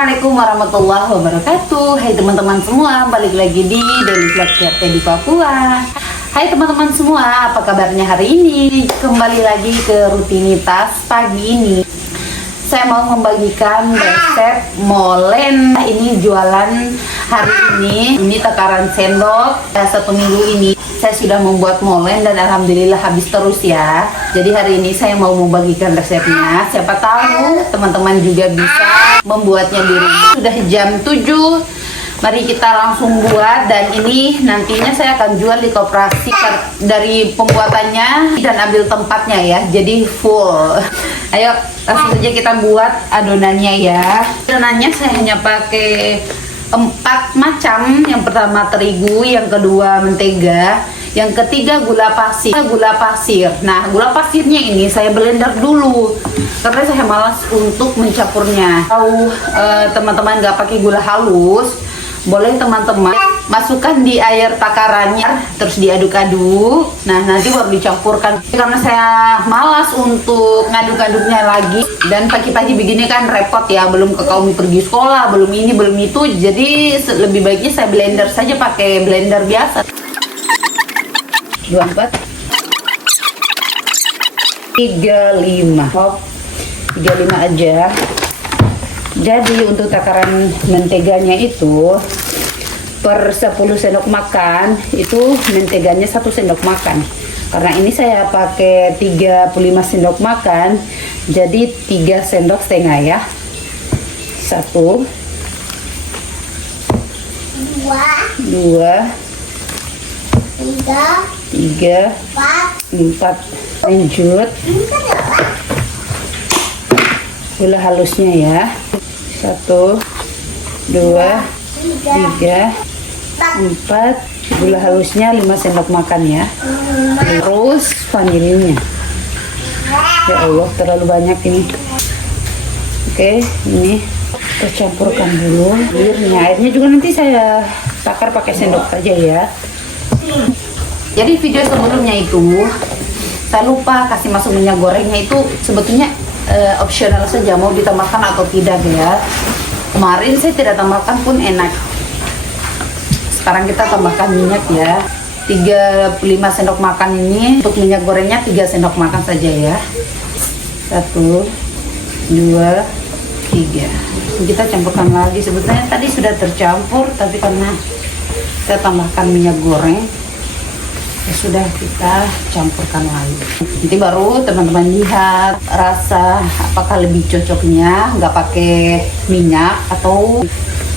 Assalamualaikum warahmatullahi wabarakatuh. Hai teman-teman semua, balik lagi di Daily Vlog RT di Papua. Hai teman-teman semua, apa kabarnya hari ini? Kembali lagi ke rutinitas pagi ini. Saya mau membagikan resep molen. Ini jualan hari ini. Ini takaran sendok. Satu minggu ini saya sudah membuat molen dan alhamdulillah habis terus ya. Jadi hari ini saya mau membagikan resepnya. Siapa tahu teman-teman juga bisa membuatnya di rumah. Sudah jam 7. Mari kita langsung buat, dan ini nantinya saya akan jual di koperasi dari pembuatannya dan ambil tempatnya ya. Jadi full. Ayo langsung saja kita buat adonannya ya. Adonannya saya hanya pakai 4 macam. Yang pertama terigu, yang kedua mentega, yang ketiga gula pasir. Nah, gula pasirnya ini saya blender dulu karena saya malas untuk mencampurnya. Kalau teman-teman nggak pakai gula halus, boleh teman-teman masukkan di air takarannya terus diaduk-aduk. Nah, nanti baru dicampurkan. Karena saya malas untuk ngaduk-aduknya lagi, dan pagi-pagi begini kan repot ya, belum ke kaum pergi sekolah, belum ini belum itu. Jadi lebih baiknya saya blender saja pakai blender biasa. 24 35 hop 35 aja. Jadi untuk takaran menteganya itu per 10 sendok makan itu menteganya 1 sendok makan. Karena ini saya pakai 35 sendok makan, jadi 3 sendok setengah ya. 1 2 3 4. Lanjut gula halusnya ya. 1 2 3 4. Gula halusnya 5 sendok makan ya. Terus vanilinya. Ya Allah, terlalu banyak ini. Oke, ini kita campurkan dulu airnya. Airnya juga nanti saya takar pakai sendok saja ya. Jadi video sebelumnya itu saya lupa kasih masuk minyak gorengnya, itu sebetulnya opsional saja, mau ditambahkan atau tidak ya. Kemarin saya tidak tambahkan pun enak. Sekarang kita tambahkan minyak ya. 35 sendok makan ini. Untuk minyak gorengnya 3 sendok makan saja ya. 1 2 3. Kita campurkan lagi. Sebetulnya tadi sudah tercampur, tapi karena kita tambahkan minyak goreng, ya sudah, kita campurkan lagi. Nanti baru teman-teman lihat rasa apakah lebih cocoknya nggak pakai minyak atau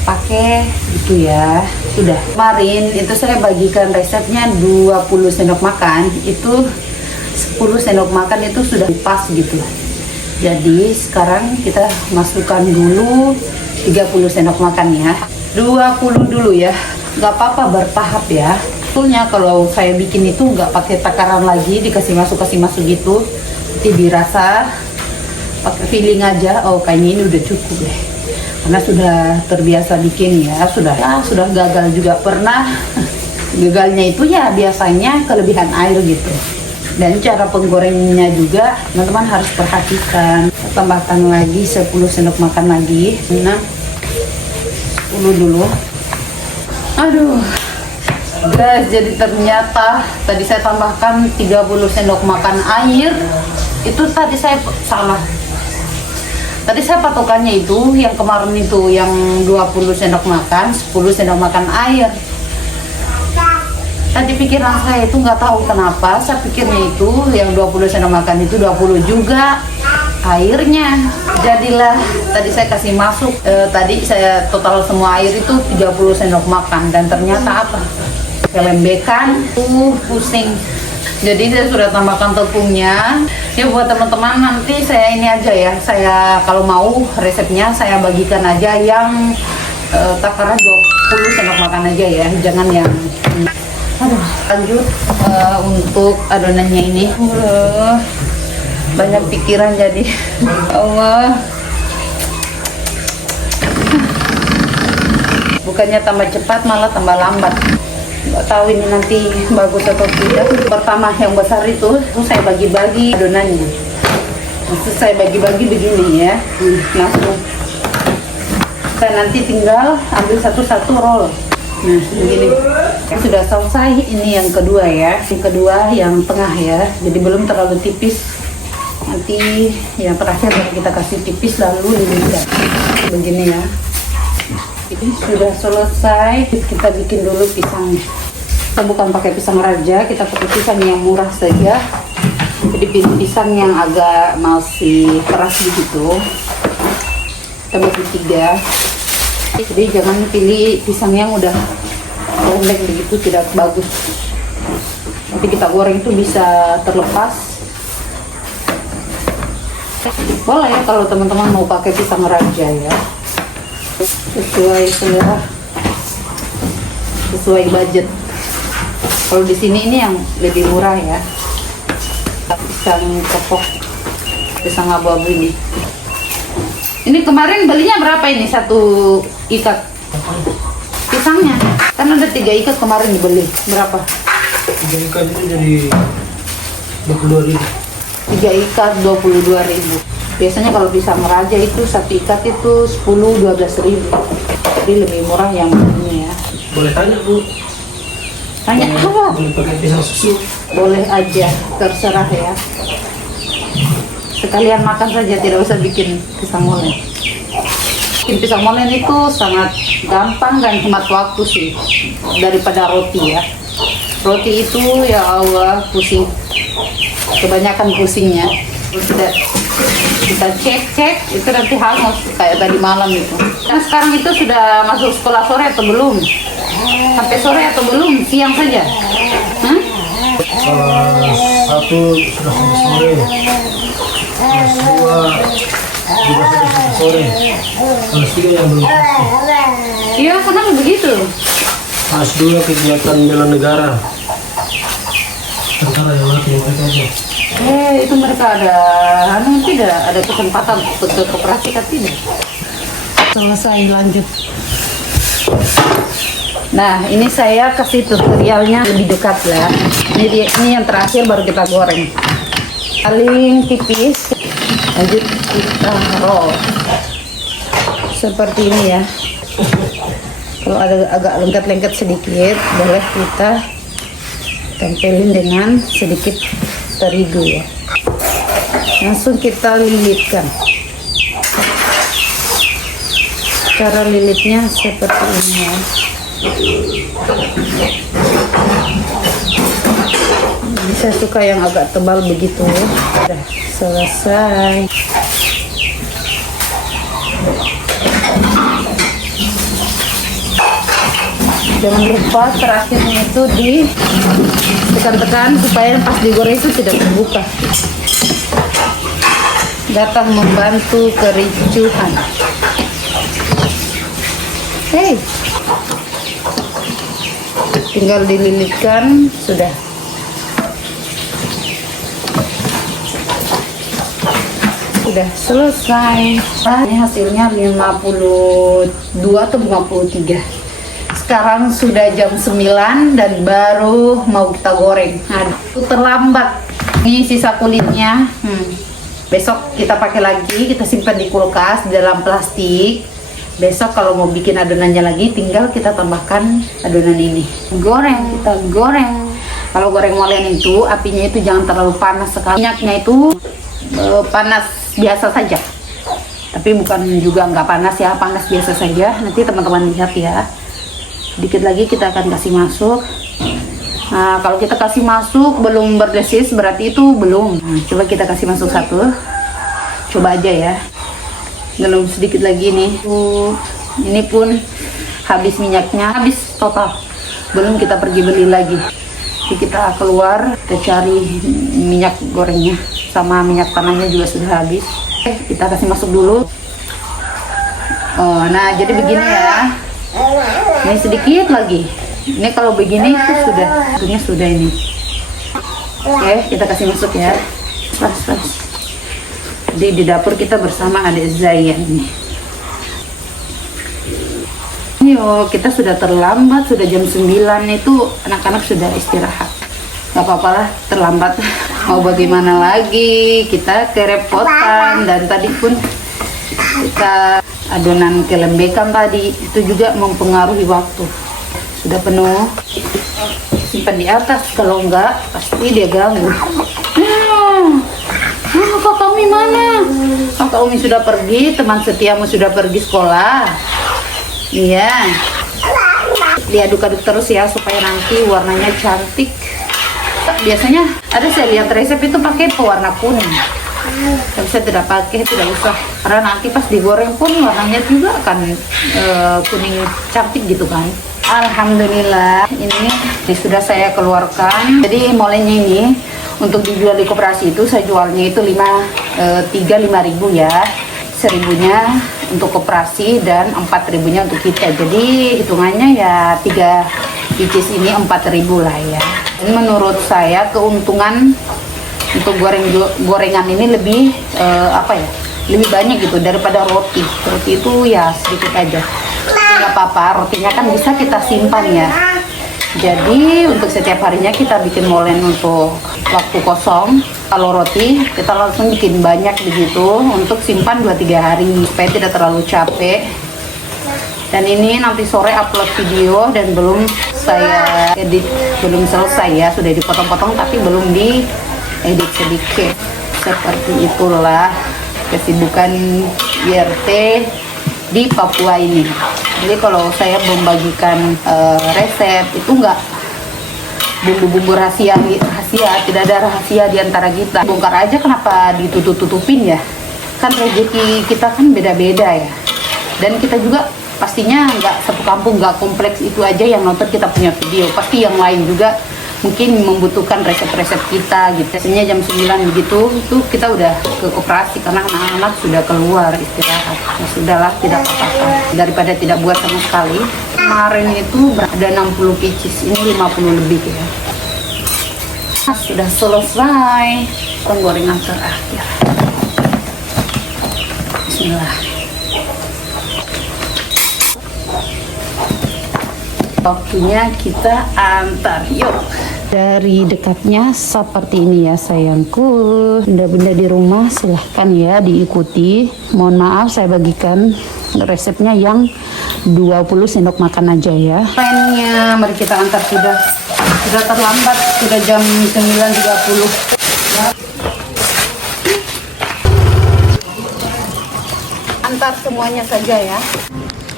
pakai itu ya. Sudah, kemarin itu saya bagikan resepnya 20 sendok makan, itu 10 sendok makan itu sudah pas gitu. Jadi sekarang kita masukkan dulu 30 sendok makan ya. 20 dulu ya, nggak apa-apa, bertahap ya. Sebetulnya kalau saya bikin itu nggak pakai takaran lagi, dikasih masuk gitu, nanti dirasa pakai feeling aja. Oh, kayaknya ini udah cukup deh, karena sudah terbiasa bikin ya. Sudah gagal juga pernah. Gagalnya itu ya biasanya kelebihan air gitu. Dan cara penggorengnya juga teman-teman harus perhatikan. Tambahkan lagi 10 sendok makan lagi. Nah, 10 dulu. Aduh guys, jadi ternyata tadi saya tambahkan 30 sendok makan air. Itu tadi saya salah. Tadi saya patokannya itu yang kemarin itu yang 20 sendok makan, 10 sendok makan air. Tadi pikiran saya itu nggak tahu kenapa, saya pikirnya itu yang 20 sendok makan itu 20 juga airnya. Jadilah tadi saya kasih masuk, tadi saya total semua air itu 30 sendok makan, dan ternyata apa? Kelembekan, pusing. Jadi saya sudah tambahkan tepungnya. Ya buat teman-teman, nanti saya ini aja ya, saya kalau mau resepnya saya bagikan aja yang takaran 20 sendok makan aja ya, jangan yang lanjut untuk adonannya ini. Banyak pikiran jadi. Allah, bukannya tambah cepat malah tambah lambat. Nggak tahu ini nanti bagus atau tidak. Pertama yang besar itu saya bagi-bagi adonannya. Terus saya bagi-bagi begini ya, langsung Kita nanti tinggal ambil satu-satu roll. Nah, begini. Sudah selesai. Ini yang kedua ya. Yang kedua yang tengah ya. Jadi belum terlalu tipis. Nanti yang terakhir kita kasih tipis lalu dililitkan. Begini ya. Ini sudah selesai. Kita bikin dulu pisangnya. Kita bukan pakai pisang raja, kita pakai pisang yang murah saja. Jadi pisang yang agak masih keras begitu. Kita bagi 3. Jadi jangan pilih pisang yang udah lembek begitu, tidak bagus. Nanti kita goreng itu bisa terlepas. Boleh ya kalau teman-teman mau pakai pisang raja ya, sesuai selera, sesuai budget. Kalau di sini ini yang lebih murah ya, pisang kepok, pisang abu-abu ini. Ini kemarin belinya berapa ini satu ikat pisangnya? Kan ada 3 ikat kemarin dibeli. Berapa? 3 ikat itu jadi 22.000. 3 ikat 22.000. Biasanya kalau pisang raja itu satu ikat itu 10-12.000. Jadi lebih murah yang ini ya. Boleh tanya Bu? Tanya apa? Boleh pakai pisang susu? Boleh aja, terserah ya. Sekalian makan saja, tidak usah bikin pisang molen. Bikin pisang molen itu sangat gampang dan hemat waktu sih daripada roti ya. Roti itu ya Allah pusing, kebanyakan pusingnya. Kita cek itu nanti hangus kayak tadi malam itu. Nah sekarang itu sudah masuk sekolah sore atau belum? Sampai sore atau belum? Siang saja? Hah? Satu sudah sampai sore. Kelas 2 juga sudah sampai sore. Kelas 3 yang belum pasti. Iya, kenapa begitu? Kelas 2 kegiatan bela negara. Tentara yang mati mereka aja. Itu mereka ada, tidak ada kesempatan untuk koperasi kan tidak? Selesai, lanjut. Nah, ini saya kasih tutorialnya lebih dekat ya. Ini yang terakhir baru kita goreng. Paling tipis, lanjut kita roll seperti ini ya. Kalau ada agak lengket-lengket sedikit, boleh kita tempelin dengan sedikit terigu ya. Langsung kita lilitkan. Cara lilitnya seperti ini ya. Saya suka yang agak tebal begitu ya. Sudah selesai. Jangan lupa terakhirnya itu ditekan-tekan supaya pas digoreng itu tidak terbuka. Datang membantu kericuhan. Tinggal dililitkan, sudah. Sudah selesai. Ini hasilnya 52 atau 53. Sekarang sudah jam 9 dan baru mau kita goreng. Aduh, terlambat. Ini sisa kulitnya. Besok kita pakai lagi, kita simpan di kulkas di dalam plastik. Besok kalau mau bikin adonannya lagi, tinggal kita tambahkan adonan ini. Goreng, kita goreng. Kalau goreng molen itu apinya itu jangan terlalu panas sekali. Minyaknya itu panas biasa saja. Tapi bukan juga nggak panas ya, panas biasa saja. Nanti teman-teman lihat ya. Sedikit lagi kita akan kasih masuk. Nah, kalau kita kasih masuk belum berdesis berarti itu belum. Nah, coba kita kasih masuk satu. Coba aja ya. Belum sedikit lagi nih. Ini pun habis minyaknya, habis total. Belum kita pergi beli lagi. Jadi kita keluar, kita cari minyak gorengnya. Sama minyak tanahnya juga sudah habis. Kita kasih masuk dulu. Nah jadi begini ya. Ini sedikit lagi. Ini kalau begini itu sudah ini. Oke, kita kasih masuk ya. Pas. Jadi di dapur kita bersama adik Zayan nih. Yuk, kita sudah terlambat, sudah jam 9 itu anak-anak sudah istirahat. Gak apa-apa lah, terlambat. Mau bagaimana lagi, kita kerepotan. Dan tadi pun kita adonan kelembekan tadi itu juga mempengaruhi waktu. Sudah penuh, simpan di atas, kalau enggak pasti dia ganggu. Kakak Umi mana? Kakak Umi sudah pergi, teman setiamu sudah pergi sekolah. Iya, diaduk-aduk terus ya supaya nanti warnanya cantik. Biasanya ada saya lihat resep itu pakai pewarna kuning, tapi saya tidak pakai, tidak usah, karena nanti pas digoreng pun warnanya juga akan kuning cantik gitu kan. Alhamdulillah ini sudah saya keluarkan. Jadi molennya ini untuk dijual di koperasi itu saya jualnya itu 5.000 ya, 1.000-nya untuk koperasi dan 4.000-nya untuk kita. Jadi hitungannya ya 3 pieces ini 4.000 lah ya. Dan menurut saya keuntungan untuk gorengan ini lebih lebih banyak gitu daripada roti. Roti itu ya sedikit aja, nggak apa-apa, rotinya kan bisa kita simpan ya. Jadi untuk setiap harinya kita bikin molen untuk waktu kosong. Kalau roti kita langsung bikin banyak begitu untuk simpan 2-3 hari supaya tidak terlalu capek. Dan ini nanti sore upload video dan belum saya edit, belum selesai ya, sudah dipotong-potong tapi belum diedit sedikit. Seperti itulah kesibukan IRT di Papua ini. Jadi kalau saya membagikan resep itu enggak bumbu-bumbu rahasia, tidak ada rahasia di antara kita. Bongkar aja, kenapa ditutup-tutupin ya? Kan rezeki kita kan beda-beda ya. Dan kita juga pastinya nggak satu kampung, nggak kompleks itu aja yang nonton kita punya video. Pasti yang lain juga mungkin membutuhkan resep-resep kita gitu. Biasanya jam 9 begitu itu kita udah ke koperasi karena anak-anak sudah keluar istirahat. Ya sudahlah, tidak apa-apa daripada tidak buat sama sekali. Kemarin itu ada 60 pieces, ini 50 lebih ya. Nah, sudah selesai penggorengan terakhir. Bismillah. Waktunya kita antar, yuk. Dari dekatnya seperti ini ya sayangku. Benda-benda di rumah silahkan ya diikuti. Mohon maaf saya bagikan resepnya yang 20 sendok makan aja ya. Lainnya mari kita antar, sudah terlambat, sudah jam 9.30. Antar semuanya saja ya.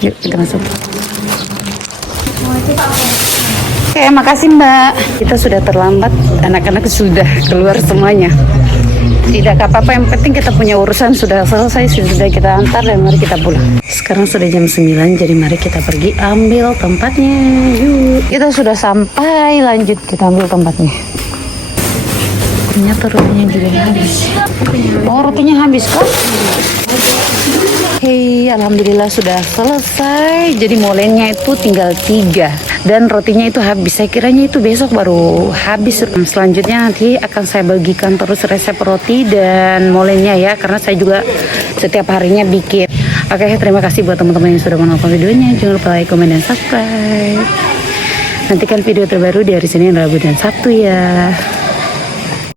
Yuk kita masuk. Oke, makasih Mbak. Kita sudah terlambat, anak-anak sudah keluar semuanya. Tidak apa-apa, yang penting kita punya urusan sudah selesai, sudah kita antar dan mari kita pulang. Sekarang sudah jam 9, jadi mari kita pergi ambil tempatnya. Yuk, kita sudah sampai, lanjut kita ambil tempatnya. Ternyata rotinya juga habis. Oh, rotinya habis kok? Hei, alhamdulillah sudah selesai. Jadi molennya itu tinggal 3 dan rotinya itu habis. Saya kiranya itu besok baru habis. Selanjutnya nanti akan saya bagikan terus resep roti dan molennya ya, karena saya juga setiap harinya bikin. Oke, terima kasih buat teman-teman yang sudah menonton videonya. Jangan lupa like, komen, dan subscribe. Nantikan video terbaru di hari Senin, Rabu, dan Sabtu ya.